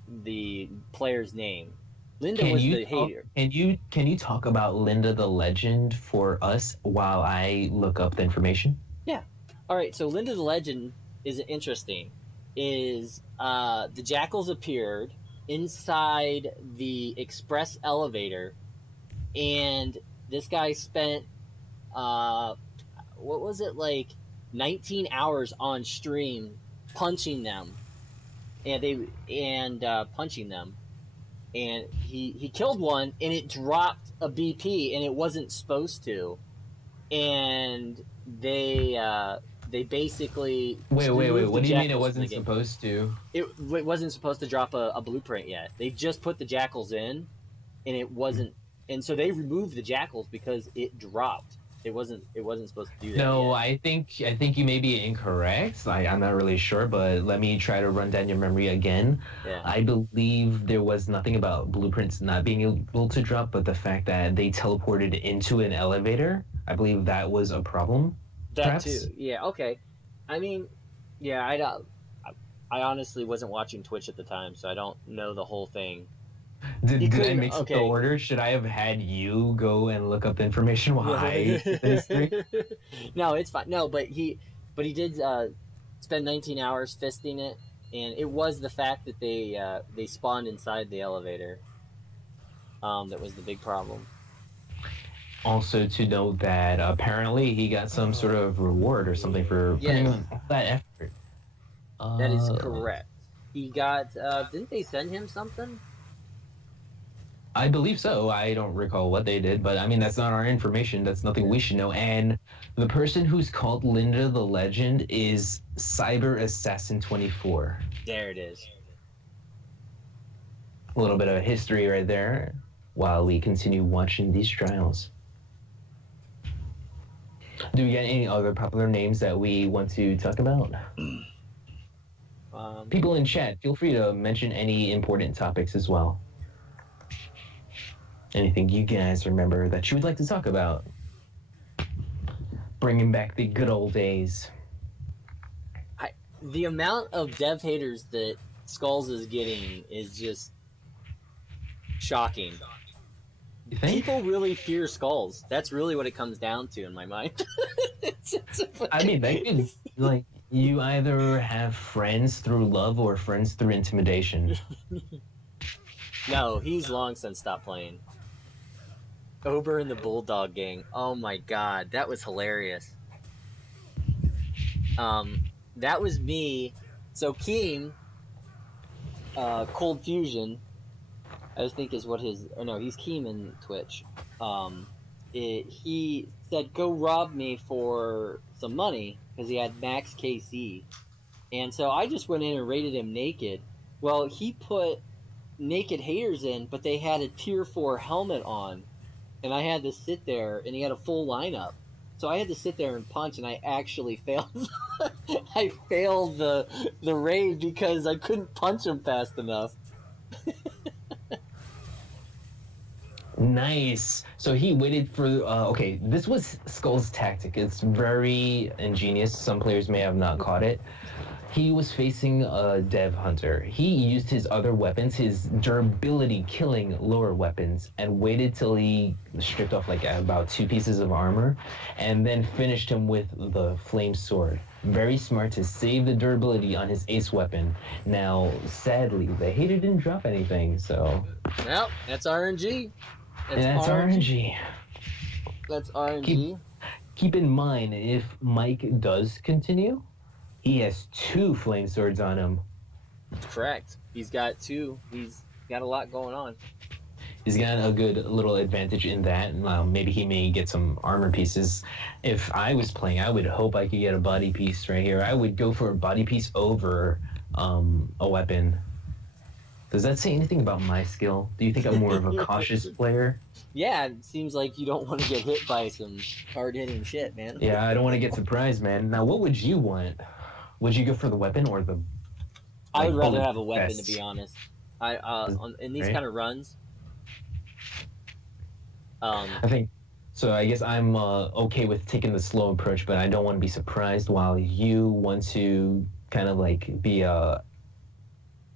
the player's name. Linda was the hater. Can you talk about Linda the Legend for us while I look up the information? Yeah. All right. So Linda the Legend is interesting. The jackals appeared inside the express elevator, and this guy spent what was it, like 19 hours on stream punching them, and punching them, and he killed one, and it dropped a BP, and it wasn't supposed to, and they basically wait, what do you mean it wasn't supposed to? It wasn't supposed to drop a blueprint yet. They just put the jackals in, and it wasn't, and so they removed the jackals because it dropped. It wasn't supposed to do that. No, yet. I think you may be incorrect. I'm not really sure, but let me try to run down your memory again. Yeah. I believe there was nothing about blueprints not being able to drop, but the fact that they teleported into an elevator. I believe that was a problem. That perhaps? too. Yeah. Okay. I mean, yeah. I honestly wasn't watching Twitch at the time, so I don't know the whole thing. Did I couldn't- mix up the okay. order? Should I have had you go and look up the information while I did this thing? No, it's fine. No, but he did spend 19 hours fisting it, and it was the fact that they spawned inside the elevator. That was the big problem. Also to note that apparently he got some sort of reward or something for putting Yes. in that effort. That is correct. He got. Didn't they send him something? I believe so. I don't recall what they did, but I mean, that's not our information. That's nothing we should know. And the person who's called Linda the Legend is Cyber Assassin 24. There it is. A little bit of history right there while we continue watching these trials. Do we get any other popular names that we want to talk about? People in chat, feel free to mention any important topics as well. Anything you guys remember that you would like to talk about? Bringing back the good old days. The amount of dev haters that Skulls is getting is just shocking. You think? People really fear Skulls. That's really what it comes down to in my mind. I mean, that could, like, you either have friends through love or friends through intimidation. No, he's long since stopped playing. Ober and the Bulldog Gang. Oh my god, that was hilarious. That was me. So Keem, Cold Fusion, I think is what his. Oh no, he's Keem in Twitch. He said, "Go rob me for some money," because he had max KC, and so I just went in and raided him naked. Well, he put naked haters in, but they had a tier 4 helmet on, and I had to sit there, and he had a full lineup. So I had to sit there and punch, and I actually failed. I failed the raid because I couldn't punch him fast enough. Nice. So he waited for. Okay, this was Skull's tactic. It's very ingenious. Some players may have not caught it. He was facing a Dev Hunter. He used his other weapons, his durability killing lower weapons, and waited till he stripped off like about 2 pieces of armor, and then finished him with the flame sword. Very smart to save the durability on his ace weapon. Now, sadly, the hater didn't drop anything, so. Well, that's RNG. That's RNG. That's RNG. Keep in mind, if Mike does continue, he has 2 flame swords on him. That's correct. He's got 2. He's got a lot going on. He's got a good little advantage in that. Maybe he may get some armor pieces. If I was playing, I would hope I could get a body piece right here. I would go for a body piece over a weapon. Does that say anything about my skill? Do you think I'm more of a cautious player? Yeah, it seems like you don't want to get hit by some hard-hitting shit, man. Yeah, I don't want to get surprised, man. Now, what would you want? Would you go for the weapon or the... I would like, rather bullet have a weapon, vest? to be honest. In these Right. kind of runs. I think... So I guess I'm okay with taking the slow approach, but I don't want to be surprised while you want to kind of like be a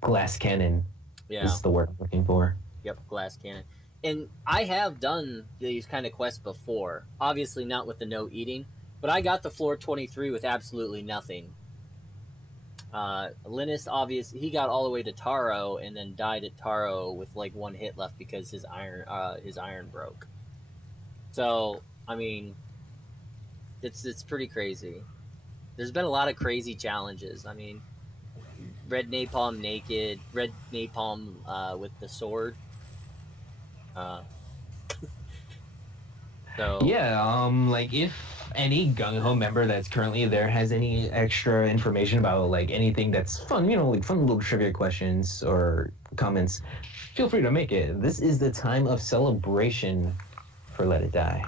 glass cannon. Yeah. Is the word I'm looking for. Yep, glass cannon. And I have done these kind of quests before. Obviously not with the no eating, but I got the floor 23 with absolutely nothing. Linus, obviously, he got all the way to Taro and then died at Taro with like 1 hit left because his iron broke. So, I mean, it's pretty crazy. There's been a lot of crazy challenges. I mean, Red Napalm naked, Red Napalm with the sword. So Yeah, like if any Gung Ho member that's currently there has any extra information about like anything that's fun, like fun little trivia questions or comments, feel free to make it. This is the time of celebration for Let It Die.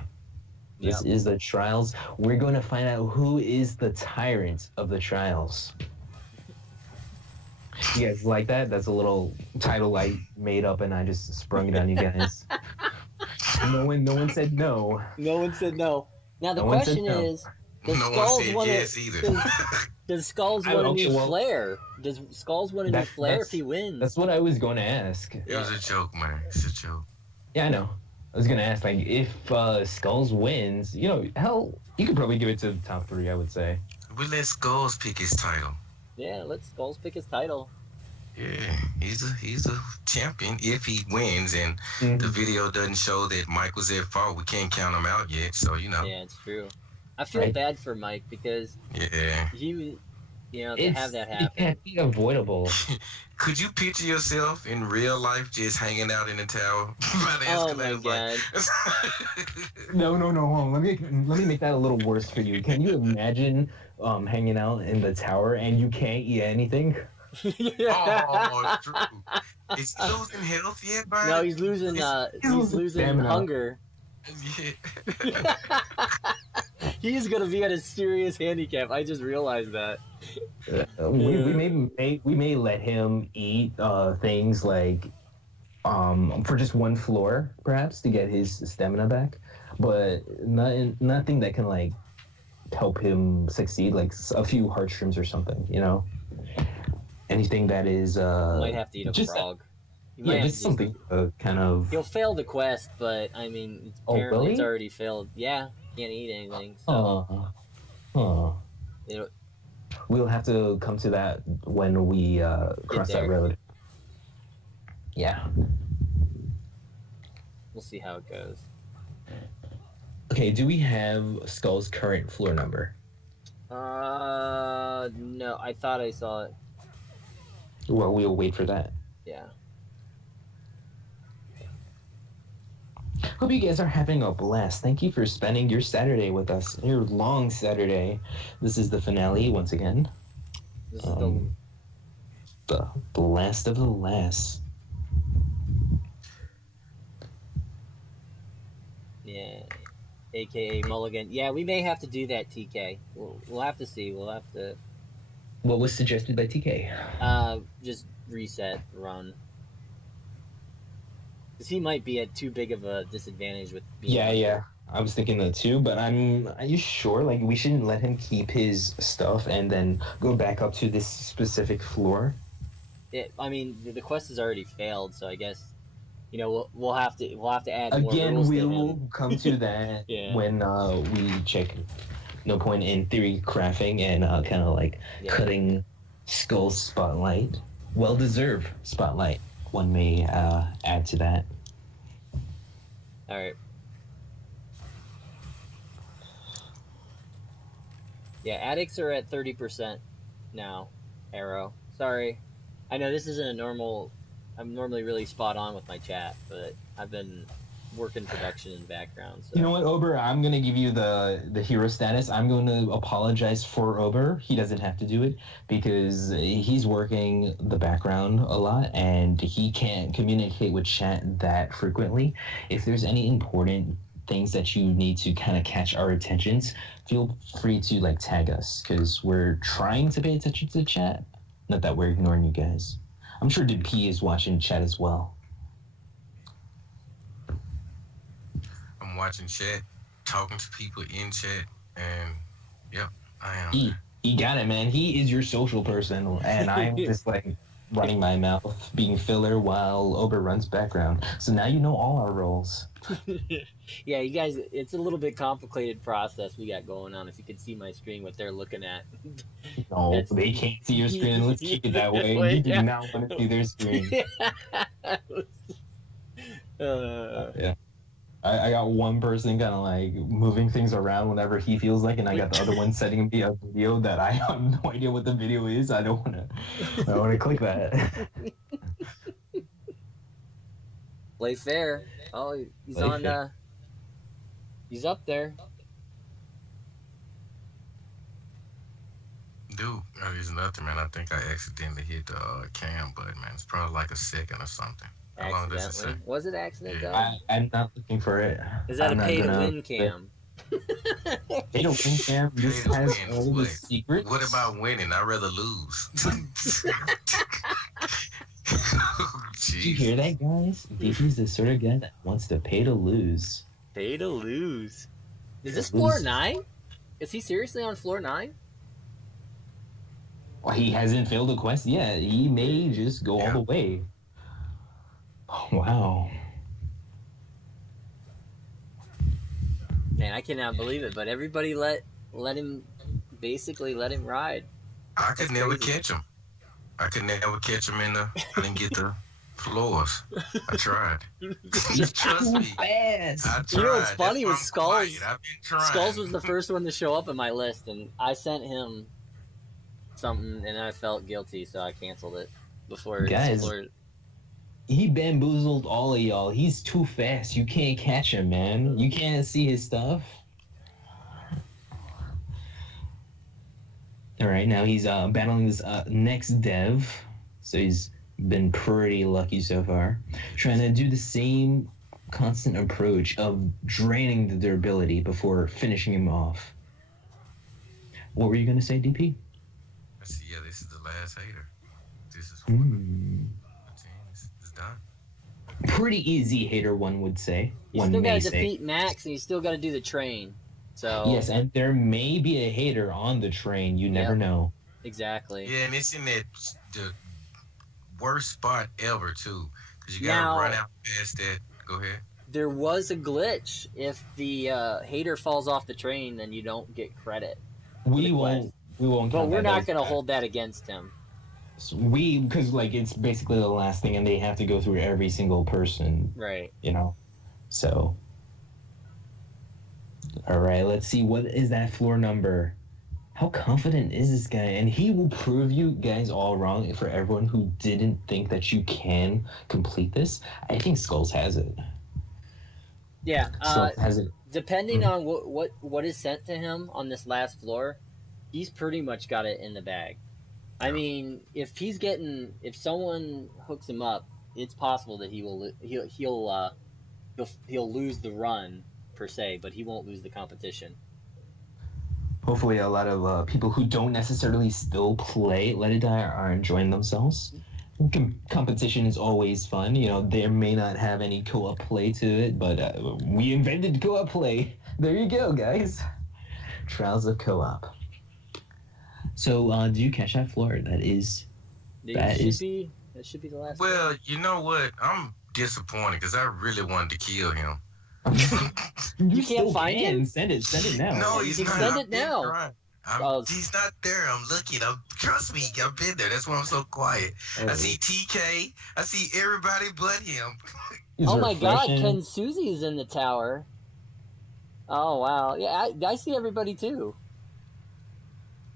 This Yep. is the trials. We're going to find out who is the tyrant of the trials. You guys like that? That's a little title I made up and I just sprung it on you guys. No one said no. No one said no. Now the No one said question no. is, does No one Skulls said want yes to? either. Does Skulls I- want a okay, new well, flair? Does Skulls want a new flair that's- if he wins? That's what I was going to ask. It was a joke, man. It's a joke. Yeah, I know. I was going to ask, like, if Skulls wins, hell, you could probably give it to the top 3, I would say. We let Skulls pick his title. Yeah, let Skulls pick his title. Yeah, he's a champion if he wins, and the video doesn't show that Mike was at fault. We can't count him out yet, so Yeah, it's true. I feel Right. bad for Mike because Yeah. he, to have that It happen. can't be avoidable. Could you picture yourself in real life just hanging out in the tower by the Oh my escalator? god. No, hold on. Let me make that a little worse for you. Can you imagine hanging out in the tower and you can't eat anything? Oh, true. Is he losing health yet, Brian? No, he's losing. He's losing stamina. hunger. Yeah. He's gonna be at a serious handicap. I just realized that. We may let him eat things like for just one floor, perhaps, to get his stamina back, but nothing that can like help him succeed, like a few heartstrings or something, anything that is Might have to eat a just frog. He might have just to something kind of He'll fail the quest, but I mean, Oh, apparently it's really? already failed. Yeah, can't eat anything. So It'll- we'll have to come to that when we cross that there. road. Yeah. we'll see how it goes. Okay, do we have Skull's current floor number? No, I thought I saw it. Well, we'll wait for that. Yeah. Hope you guys are having a blast. Thank you for spending your Saturday with us. Your long Saturday. This is the finale once again. This is The last of the last. yeah, AKA Mulligan. Yeah, we may have to do that, TK. We'll have to see. We'll have to What was suggested by TK? just reset run. Because he might be at too big of a disadvantage with being Yeah. I was thinking that too, but are you sure? Like, we shouldn't let him keep his stuff and then go back up to this specific floor? I mean, the quest has already failed, so I guess we'll have to add more Again, rules to we'll him. come to that Yeah. when we check No Point in Theory crafting and kind of like Yeah. cutting Skull's spotlight. Well-deserved spotlight, one may add to that. All right. Yeah, addicts are at 30% now. Arrow. Sorry, I know this isn't a normal. I'm normally really spot on with my chat, but I've been working production in the background. So. You know what, Ober? I'm gonna give you the hero status. I'm going to apologize for Ober. He doesn't have to do it because he's working the background a lot and he can't communicate with chat that frequently. If there's any important things that you need to kind of catch our attentions, feel free to like tag us because we're trying to pay attention to the chat. Not that we're ignoring you guys. I'm sure DP is watching chat as well. I'm watching chat, talking to people in chat, and yep, I am. He got it, man. He is your social person, and I'm just like running my mouth, being filler while Ober runs background. So now you know all our roles. Yeah, you guys, it's a little bit complicated process we got going on. If you could see my screen, what they're looking at. No, That's- they can't see your screen. Let's keep it that way. You do not want to see their screen. Uh, I got one person kind of like moving things around whenever he feels like, and I got the other one setting me a video that I have no idea what the video is. I don't want to click that. Play fair. Oh, he's Play on. fair. He's up there. Dude, there's nothing, man. I think I accidentally hit the cam button, man. It's probably like a second or something. How long does it say? Accidentally. Was it accident Yeah. though? I'm not looking for it. Is that I'm a not pay to gonna- win cam? They don't win, fam. This Pay to has win, all the what? secrets. What about winning? I'd rather lose. Did you hear that, guys? DP's the sort of guy that wants to pay to lose. Pay to lose. Is this Lose. floor 9? Is he seriously on floor 9? Well, he hasn't failed a quest yet. He may just go all the way. Oh, wow. Man, I cannot believe it, but everybody let him ride. I could That's never crazy. catch him. I could never catch him I didn't get the floors. I tried. Trust me. Fast. I tried. You know what's funny That's why was I'm Skulls. quiet. I've been trying. Skulls was the first one to show up in my list, and I sent him something, and I felt guilty, so I canceled it before it Guys. exploded. He bamboozled all of y'all. He's too fast. You can't catch him, man. You can't see his stuff. All right, now he's battling this next dev. So he's been pretty lucky so far. Trying to do the same constant approach of draining the durability before finishing him off. What were you going to say, DP? Yeah, this is the last hater. This is it's done. Pretty easy hater, one would say. You One still may gotta say. defeat Max, and you still gotta do the train. So Yes, and there may be a hater on the train. You never Yep. know. exactly. Yeah, and it's in the worst spot ever too, because you gotta Now- run out past that. Go ahead. There was a glitch. If the hater falls off the train, then you don't get credit. We the won't. We won't. But count we're that not as gonna bad. hold that against him. Because like it's basically the last thing, and they have to go through every single person. Right. You know. So. All right. Let's see. What is that floor number? How confident is this guy? And he will prove you guys all wrong. For everyone who didn't think that you can complete this, I think Skulls has it. Yeah. Skulls has it. Depending on what is sent to him on this last floor, he's pretty much got it in the bag. I mean, if someone hooks him up, it's possible that he'll lose the run per se, but he won't lose the competition. Hopefully, a lot of people who don't necessarily still play Let It Die are enjoying themselves. Competition is always fun. You know, they may not have any co-op play to it, but we invented co-op play. There you go, guys. Trials of co-op. So, do you catch that floor? That should be the last. Well, you know what? I'm disappointed because I really wanted to kill him. you can't still find can. him? Send it now. No, he's not. Send I've it been now. trying. Oh. He's not there. I'm looking. Trust me, I've been there. That's why I'm so quiet. I see TK. I see everybody but him. He's Oh my God, refreshing. Ken Susie's in the tower. Oh wow, yeah, I see everybody too.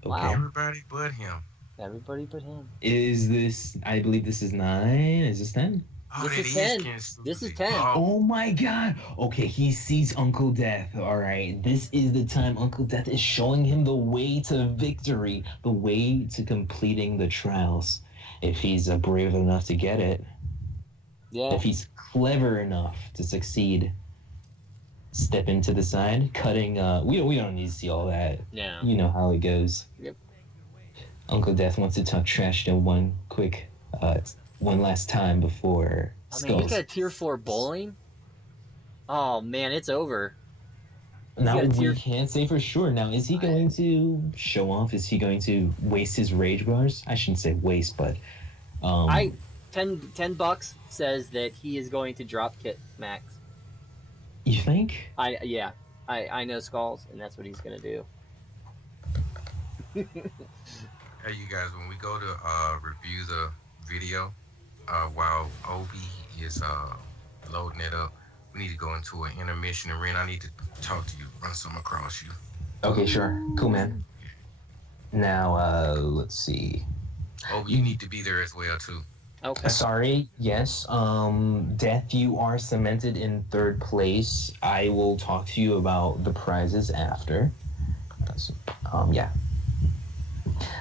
Wow. Everybody but him. Everybody but him. Is this? I believe this is 9. Is this 10? Oh, This that is 10. Ken Susie. This is 10. Oh my God. Okay, he sees Uncle Death. All right. This is the time Uncle Death is showing him the way to victory, the way to completing the trials. If he's brave enough to get it, Yeah. if he's clever enough to succeed, step into the side, cutting. We don't need to see all that. Yeah. You know how it goes. Yep. Uncle Death wants to talk trash to one last time before I mean, you Skulls. got tier 4 bowling. Oh man, it's over. Now, Yeah, it's we your- can't say for sure. Now, is he going to show off? Is he going to waste his rage bars? I shouldn't say waste, but... $10 says that he is going to drop kit Max. You think? I know Skulls, and that's what he's gonna do. Hey, you guys, when we go to review the video, while Obi is loading it up, we need to go into an intermission, and Ren, I need to talk to you, run something across you. Okay, sure. Cool, man. Now, let's see. Obi, you need to be there as well, too. Okay. Sorry, yes. Death, you are cemented in 3rd place. I will talk to you about the prizes after. Yeah.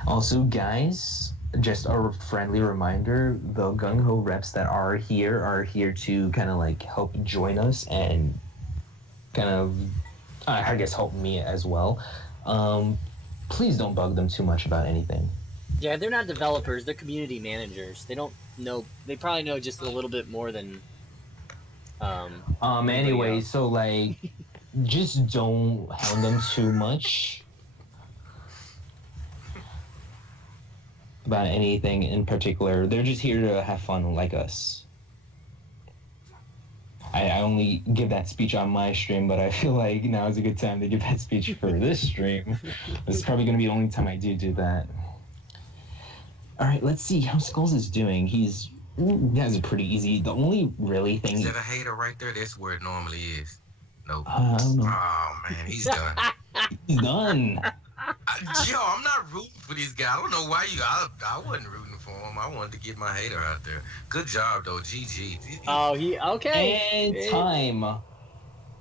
Also, guys, just a friendly reminder, the Gung Ho reps that are here to kind of like help join us and kind of, I guess help me as well. Please don't bug them too much about anything. Yeah, they're not developers. They're community managers. They don't know. They probably know just a little bit more than. Anybody Anyway, else. so like, just don't hound them too much about anything in particular. They're just here to have fun like us. I only give that speech on my stream, but I feel like now is a good time to give that speech for this stream. This is probably going to be the only time I do that. All right, let's see how Skulls is doing. He has it pretty easy. The only really thing... Is that a hater right there? That's where it normally is. Nope. I don't know. Oh, man, he's done. He's done. Yo, I'm not rooting for this guy. I don't know why you... I wasn't rooting for him. I wanted to get my hater out there. Good job, though. GG. Oh, he okay. And time.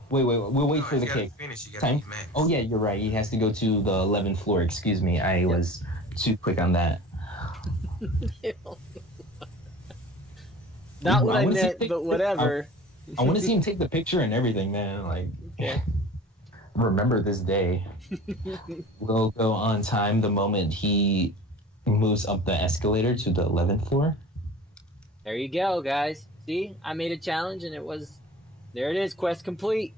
Wait. We'll wait for the kick. Time. Oh, yeah, you're right. He has to go to the 11th floor. Excuse me. I was too quick on that. Not what I meant, but whatever. I want to see him take the picture and everything, man. Like, Okay. Remember this day. We'll go on time the moment he moves up the escalator to the 11th floor. There you go, guys. See, I made a challenge and there it is, quest complete.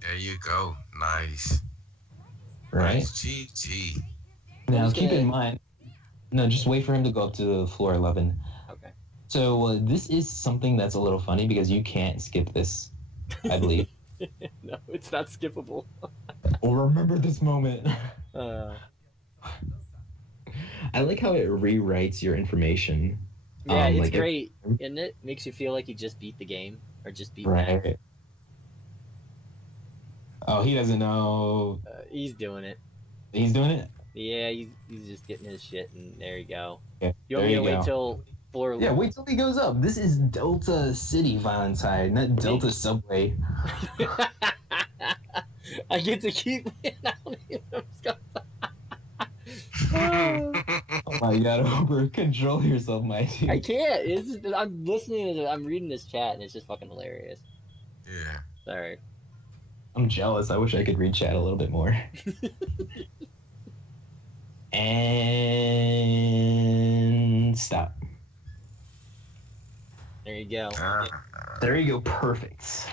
There you go. Nice. Right? Nice. GG. Now, Who's keep gonna- in mind, no, just wait for him to go up to floor 11. Okay. So this is something that's a little funny because you can't skip this, I believe. No, it's not skippable. Or remember this moment. Uh, I like how it rewrites your information. yeah, it's like it- great, isn't it? Makes you feel like you just beat the game or just beat Max. Right. Oh, he doesn't know. He's doing it. He's doing it? Yeah, he's just getting his shit, and there you go. Yeah, You want there me to you wait go. till floor? Yeah, wait till he goes up. This is Delta City Valentine, not Delta Subway. I get to keep it out. Oh my god, Uber, control yourself, my dude. I can't. It's just, I'm listening to I'm reading this chat, and it's just fucking hilarious. Yeah. Sorry. I'm jealous. I wish I could read chat a little bit more. And stop. There you go. There you go. Perfect.